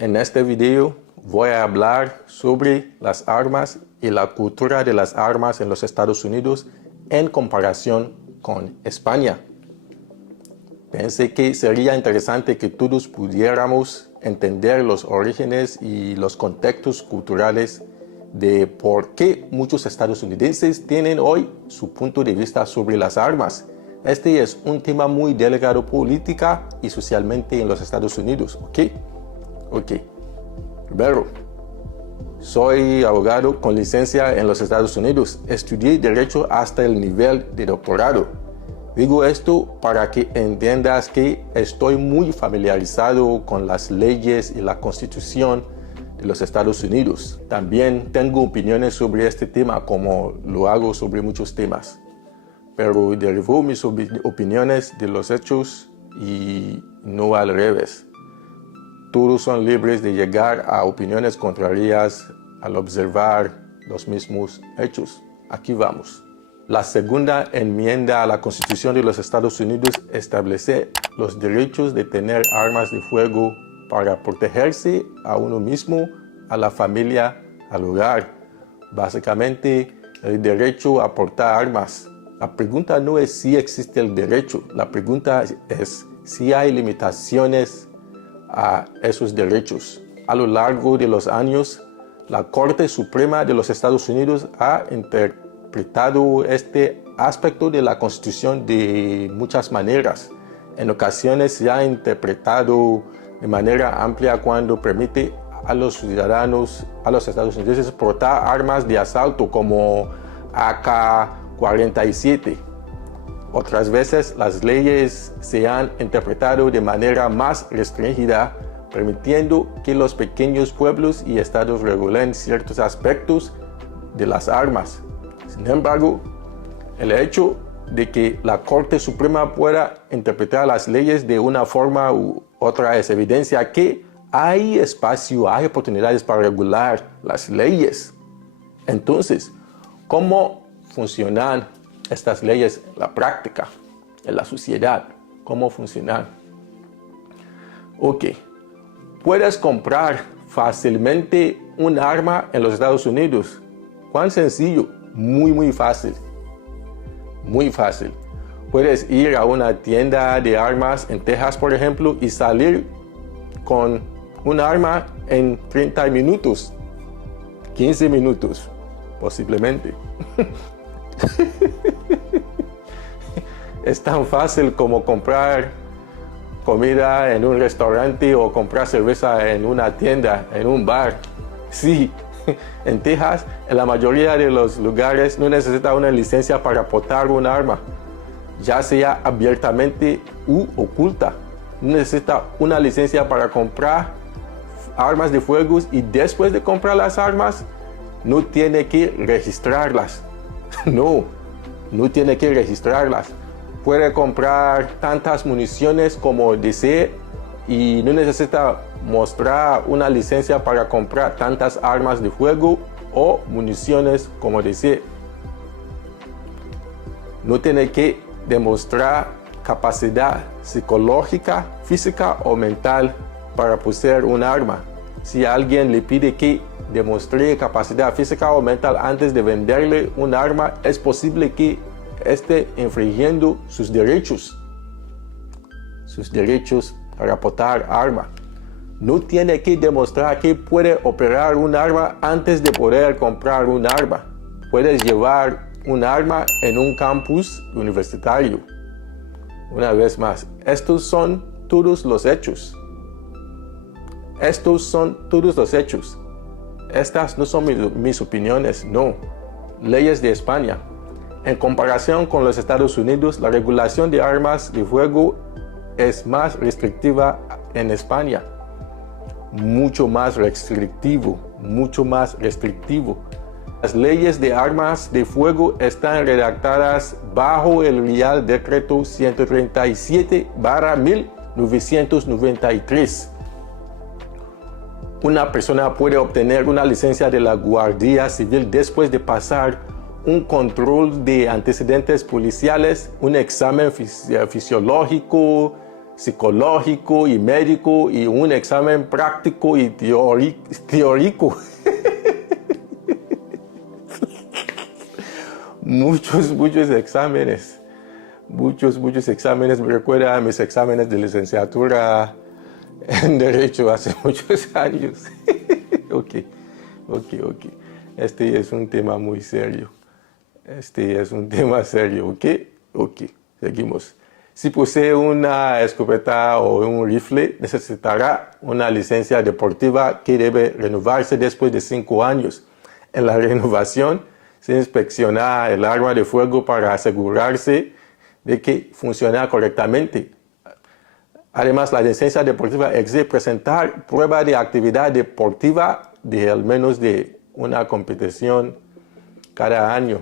En este video voy a hablar sobre las armas y la cultura de las armas en los Estados Unidos en comparación con España. Pensé que sería interesante que todos pudiéramos entender los orígenes y los contextos culturales de por qué muchos estadounidenses tienen hoy su punto de vista sobre las armas. Este es un tema muy delicado política y socialmente en los Estados Unidos, ¿ok? Primero, soy abogado con licencia en los Estados Unidos. Estudié Derecho hasta el nivel de doctorado. Digo esto para que entiendas que estoy muy familiarizado con las leyes y la Constitución de los Estados Unidos. También tengo opiniones sobre este tema, como lo hago sobre muchos temas. Pero derivo mis opiniones de los hechos y no al revés. Todos son libres de llegar a opiniones contrarias al observar los mismos hechos. Aquí vamos. La segunda enmienda a la Constitución de los Estados Unidos establece los derechos de tener armas de fuego para protegerse a uno mismo, a la familia, al hogar. Básicamente, el derecho a portar armas. La pregunta no es si existe el derecho, la pregunta es si hay limitaciones a esos derechos. A lo largo de los años, la Corte Suprema de los Estados Unidos ha interpretado este aspecto de la Constitución de muchas maneras. En ocasiones se ha interpretado de manera amplia cuando permite a los ciudadanos, a los estadounidenses, portar armas de asalto como AK-47. Otras veces las leyes se han interpretado de manera más restringida, permitiendo que los pequeños pueblos y estados regulen ciertos aspectos de las armas. Sin embargo, el hecho de que la Corte Suprema pueda interpretar las leyes de una forma u otra es evidencia que hay espacio, hay oportunidades para regular las leyes. Entonces, ¿cómo funcionan estas leyes en la práctica, en la sociedad? ¿Cómo funcionan? Puedes comprar fácilmente un arma en los Estados Unidos. ¿Cuán sencillo? Muy fácil. Muy fácil. Puedes ir a una tienda de armas en Texas, por ejemplo, y salir con un arma en 30 minutos, 15 minutos, posiblemente. Es tan fácil como comprar comida en un restaurante o comprar cerveza en una tienda, en un bar. Sí, en Texas, en la mayoría de los lugares no necesita una licencia para portar un arma, ya sea abiertamente u oculta. No necesita una licencia para comprar armas de fuego y después de comprar las armas, no tiene que registrarlas. No tiene que registrarlas. Puede comprar tantas municiones como desee y no necesita mostrar una licencia para comprar tantas armas de fuego o municiones como desee. No tiene que demostrar capacidad psicológica, física o mental para poseer un arma. Si alguien le pide que demuestre capacidad física o mental antes de venderle un arma, es posible que esté infringiendo sus derechos para portar arma. No tiene que demostrar que puede operar un arma antes de poder comprar un arma. Puedes llevar un arma en un campus universitario. Una vez más, estos son todos los hechos. Estos son todos los hechos. Estas no son mis opiniones, no. Leyes de España. En comparación con los Estados Unidos, la regulación de armas de fuego es más restrictiva en España. Mucho más restrictivo. Las leyes de armas de fuego están redactadas bajo el Real Decreto 137/1993. Una persona puede obtener una licencia de la Guardia Civil después de pasar un control de antecedentes policiales, un examen fisiológico, psicológico y médico y un examen práctico y teórico. muchos exámenes. Muchos exámenes. Me recuerda a mis exámenes de licenciatura en Derecho hace muchos años. Ok. Este es un tema muy serio. Ok. Seguimos. Si posee una escopeta o un rifle, necesitará una licencia deportiva que debe renovarse después de 5 años. En la renovación, se inspecciona el arma de fuego para asegurarse de que funciona correctamente. Además, la licencia deportiva exige presentar prueba de actividad deportiva de al menos de una competición cada año.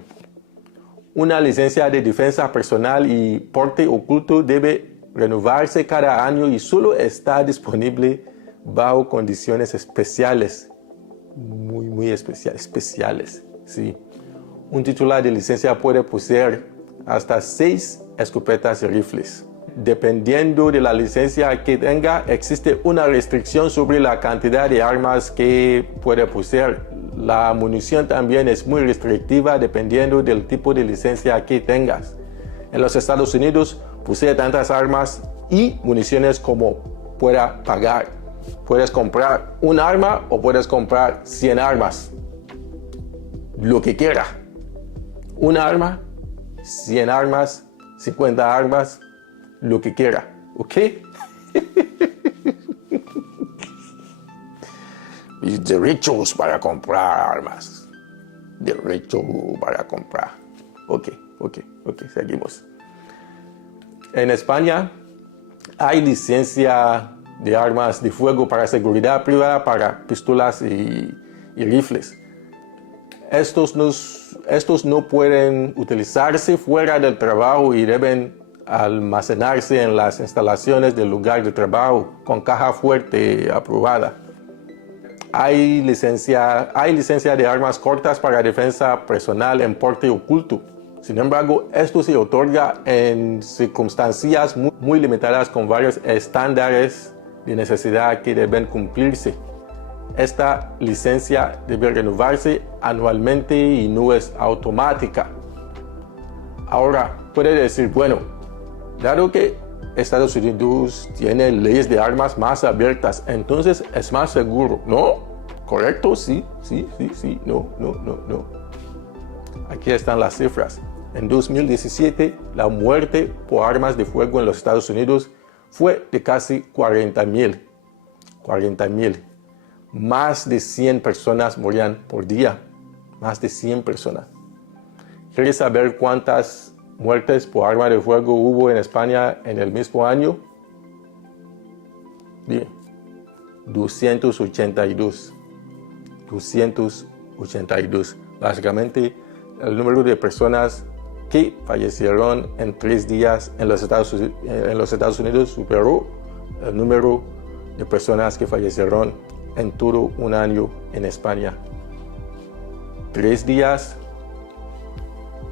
Una licencia de defensa personal y porte oculto debe renovarse cada año y solo está disponible bajo condiciones especiales. Muy especiales. Sí. Un titular de licencia puede poseer hasta 6 escopetas y rifles. Dependiendo de la licencia que tenga, existe una restricción sobre la cantidad de armas que puede poseer. La munición también es muy restrictiva dependiendo del tipo de licencia que tengas. En los Estados Unidos posee tantas armas y municiones como pueda pagar. Puedes comprar un arma o puedes comprar 100 armas. Lo que quiera. Una arma, 100 armas, 50 armas, lo que quiera. ¿Ok? Mis derechos para comprar armas. Derecho para comprar. Ok. Seguimos. En España hay licencia de armas de fuego para seguridad privada para pistolas y rifles. Estos no pueden utilizarse fuera del trabajo y deben almacenarse en las instalaciones del lugar de trabajo con caja fuerte aprobada. Hay licencia de armas cortas para defensa personal en porte oculto. Sin embargo, esto se otorga en circunstancias muy limitadas con varios estándares de necesidad que deben cumplirse. Esta licencia debe renovarse anualmente y no es automática. Ahora, puede decir, bueno, dado que Estados Unidos tiene leyes de armas más abiertas, entonces es más seguro. ¿No? ¿Correcto? Sí. No. Aquí están las cifras. En 2017, la muerte por armas de fuego en los Estados Unidos fue de casi 40,000. Más de 100 personas morían por día. Más de 100 personas. ¿Quieres saber cuántas muertes por arma de fuego hubo en España en el mismo año? Bien, 282. Básicamente, el número de personas que fallecieron en 3 días en los Estados Unidos superó el número de personas que fallecieron en todo un año en España. 3 días,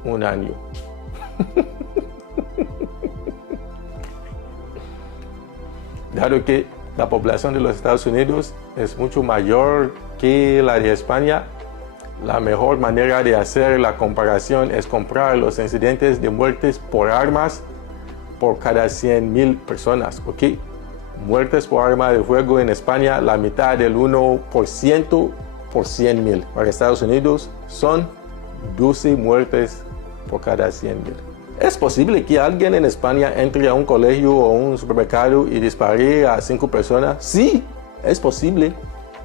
un año. Dado que la población de los Estados Unidos es mucho mayor que la de España, la mejor manera de hacer la comparación es comparar los incidentes de muertes por armas por cada 100,000 personas, ¿ok? Muertes por arma de fuego en España, la mitad del 1% por 100,000. Para Estados Unidos son 12 muertes por cada 100,000. ¿Es posible que alguien en España entre a un colegio o un supermercado y dispare a 5 personas? Sí, es posible.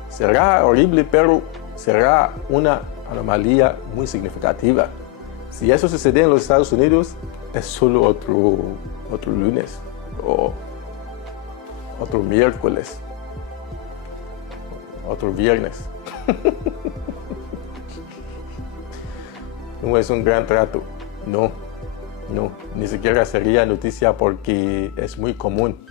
Será horrible, pero será una anomalía muy significativa. Si eso sucede en los Estados Unidos, es solo otro lunes o otro miércoles, otro viernes. No es un gran trato. No, ni siquiera sería noticia porque es muy común.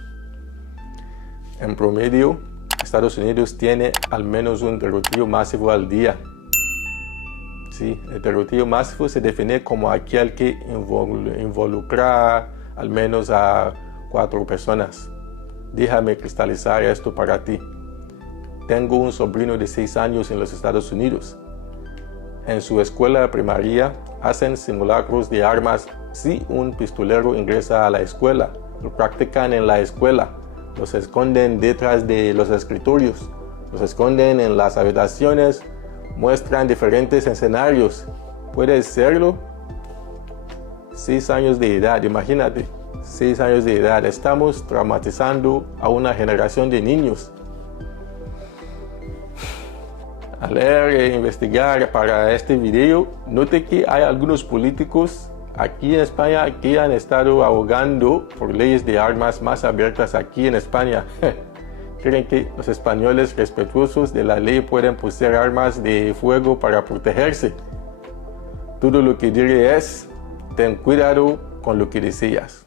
En promedio, Estados Unidos tiene al menos un tiroteo masivo al día. Sí, el tiroteo masivo se define como aquel que involucra al menos a 4 personas. Déjame cristalizar esto para ti. Tengo un sobrino de 6 años en los Estados Unidos. En su escuela primaria hacen simulacros de armas si un pistolero ingresa a la escuela. Lo practican en la escuela. Los esconden detrás de los escritorios. Los esconden en las habitaciones. Muestran diferentes escenarios. ¿Puede serlo? 6 años de edad, imagínate. 6 años de edad. Estamos traumatizando a una generación de niños. Al leer e investigar para este video, noté que hay algunos políticos aquí en España que han estado abogando por leyes de armas más abiertas aquí en España. Creen que los españoles respetuosos de la ley pueden poseer armas de fuego para protegerse. Todo lo que diré es, ten cuidado con lo que deseas.